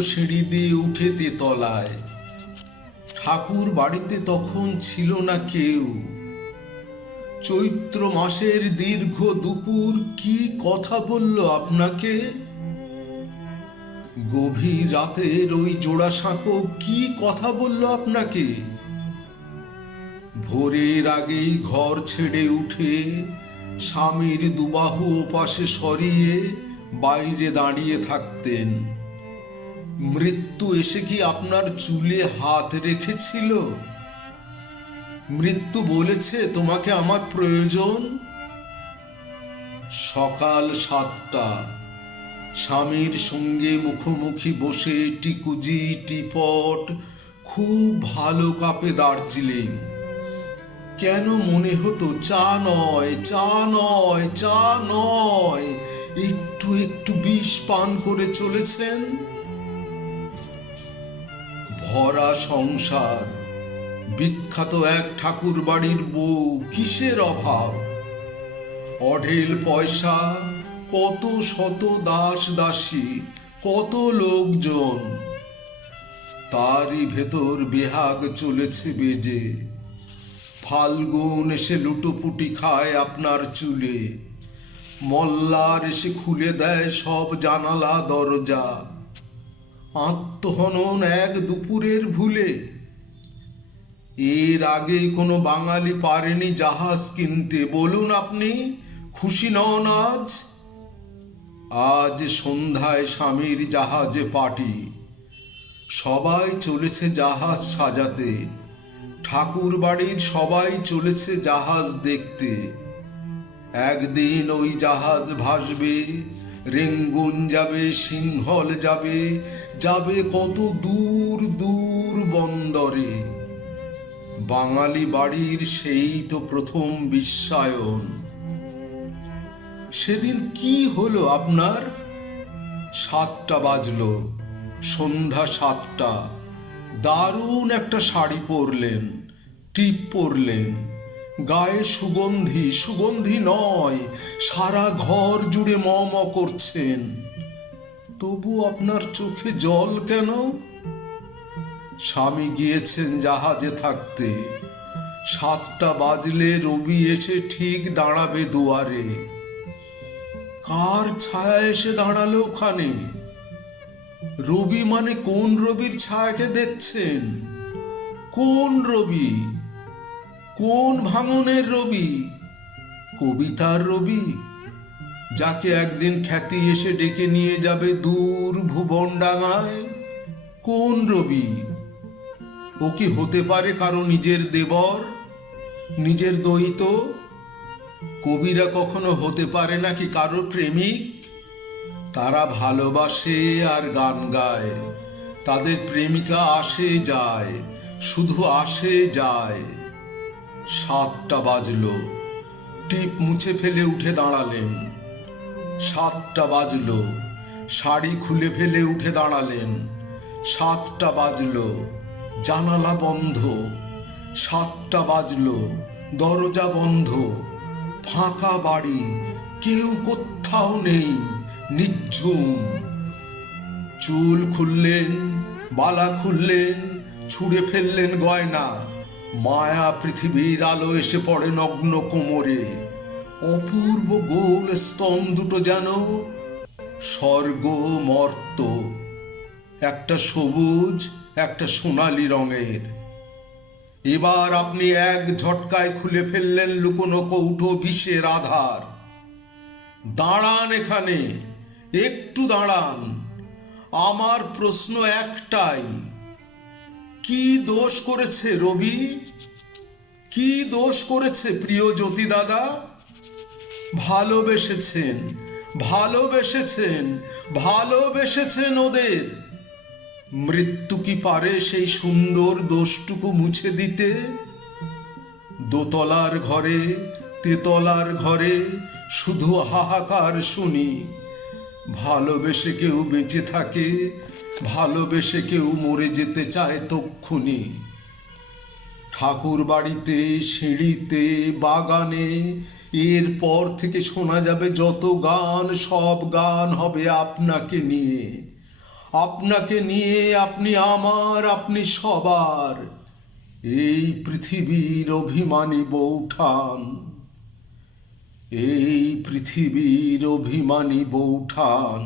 সিঁড়ি দিয়ে উঠে তেতলায়। ঠাকুর বাড়িতে তখন ছিল না কেউ। চৈত্র মাসের দীর্ঘ দুপুর কি কথা বলল আপনাকে? গভীর রাতের ওই জোড়াসাঁকো কি কথা বলল আপনাকে? ভোরের আগেই ঘর ছেড়ে উঠে স্বামীর দুবাহু ওপাশে সরিয়ে বাইরে দাঁড়িয়ে থাকতেন। মৃত্যু এসে কি আপনার চুলে হাত রেখেছিল? মৃত্যু বলেছে তোমাকে আমার প্রয়োজন? সকাল 7টা। স্বামীর সঙ্গে মুখোমুখি বসে টিকুজি টিপট খুব ভালো কাপে দার্জিলিং। কেন মনে হতো চা নয়, চা নয়, চা নয়, একটু একটু বিষ পান করে চলেছেন। ভরা সংসার, বিখ্যাত এক ঠাকুর বাড়ির বউ, কিসের অভাব? অঢেল পয়সা, কত শত দাস দাসী, কত লোকজন। তারই ভেতর বেহাগ চলেছে বেজে। ফাল্গুন এসে লুটোপুটি খায় আপনার চুলে। মল্লার এসে খুলে দেয় সব জানালা দরজা। আত্মহনন এক দুপুরের ভুলে। এর আগে কোনো বাঙালি পারেনি জাহাজ কিনতে। বলুন আপনি খুশি নন আজ? আজ সন্ধ্যায় স্বামীর জাহাজে পার্টি। সবাই চলেছে জাহাজ সাজাতে। ঠাকুর বাড়ির সবাই চলেছে জাহাজ দেখতে। একদিন ওই জাহাজ ভাসবে, রেঙ্গুন যাবে, সিংহল যাবে, যাবে কত দূর দূর বন্দরে। বাঙালি বাড়ির সেই তো প্রথম বিশ্বায়ন। সেদিন কি হলো আপনার? 7টা বাজলো, সন্ধ্যা 7টা। দারুণ একটা শাড়ি পরলেন, টিপ পরলেন, গায়ে সুগন্ধি, সুগন্ধি নয়, সারা ঘর জুড়ে ম ম করছেন। তবু আপনার চোখে জল কেন? স্বামী গিয়েছেন জাহাজে থাকতে। 7টা বাজলে রবি এসে ঠিক দাঁড়াবে দুয়ারে। কার ছায়া এসে দাঁড়ালো ওখানে? রবি মানে কোন রবির ছায়াকে দেখছেন? কোন রবি? কোন ভাঙনের রবি? কবিতার রবি, যাকে একদিন খ্যাতি এসে ডেকে নিয়ে যাবে দূর ভুবনডাঙায়? কোন রবি? ও কি হতে পারে কারো নিজের দেবর, নিজের দ্বৈত? কবিরা কখনো হতে পারে নাকি কারো প্রেমিক? তারা ভালোবাসে আর গান গায়। তাদের প্রেমিকা আসে যায়, শুধু আসে যায়। 7টা বাজলো, টিপ মুছে ফেলে উঠে দাঁড়ালেন। 7টা বাজলো, শাড়ি খুলে ফেলে উঠে দাঁড়ালেন। 7টা বাজলো, জানালা বন্ধ। 7টা বাজলো, দরজা বন্ধ। ফাঁকা বাড়ি, কেউ কোথাও নেই, নিঝুম। চুল খুললেন, বালা খুললেন, ছুঁড়ে ফেললেন গয়না। মায়া পৃথিবীর আলো এসে পড়ে নগ্ন কোমরে। অপূর্ব গোল স্তন দুটো যেন স্বর্গ মর্ত, একটা সবুজ, একটা সোনালি রঙের। এবার আপনি এক ঝটকায় খুলে ফেললেন লুকোনো কৌটো বিষের আধার। দাঁড়ান এখানে, একটু দাঁড়ান। আমার প্রশ্ন একটাই, কি দোষ করেছে রবি? কি দোষ করেছে প্রিয় জ্যোতি দাদা? ভালোবেসেছেন, ভালোবেসেছেন, ভালোবেসেছেন ওদের। মৃত্যু কি পারে সেই সুন্দর দোষটুকু মুছে দিতে? দোতলার ঘরে, তেতলার ঘরে শুধু হাহাকার শুনি। ভালোবেসে কেউ বেঁচে থাকে, ভালোবেসে কেউ মরে যেতে চায় তক্ষুনি। ঠাকুর বাড়িতে, সিঁড়িতে, বাগানে এরপর থেকে শোনা যাবে যত গান, সব গান হবে আপনাকে নিয়ে। আপনাকে নিয়ে আপনি আমার, আপনি সবার, এই পৃথিবীর অভিমানী বৌঠান, এই পৃথিবীর অভিমানী বৌঠান।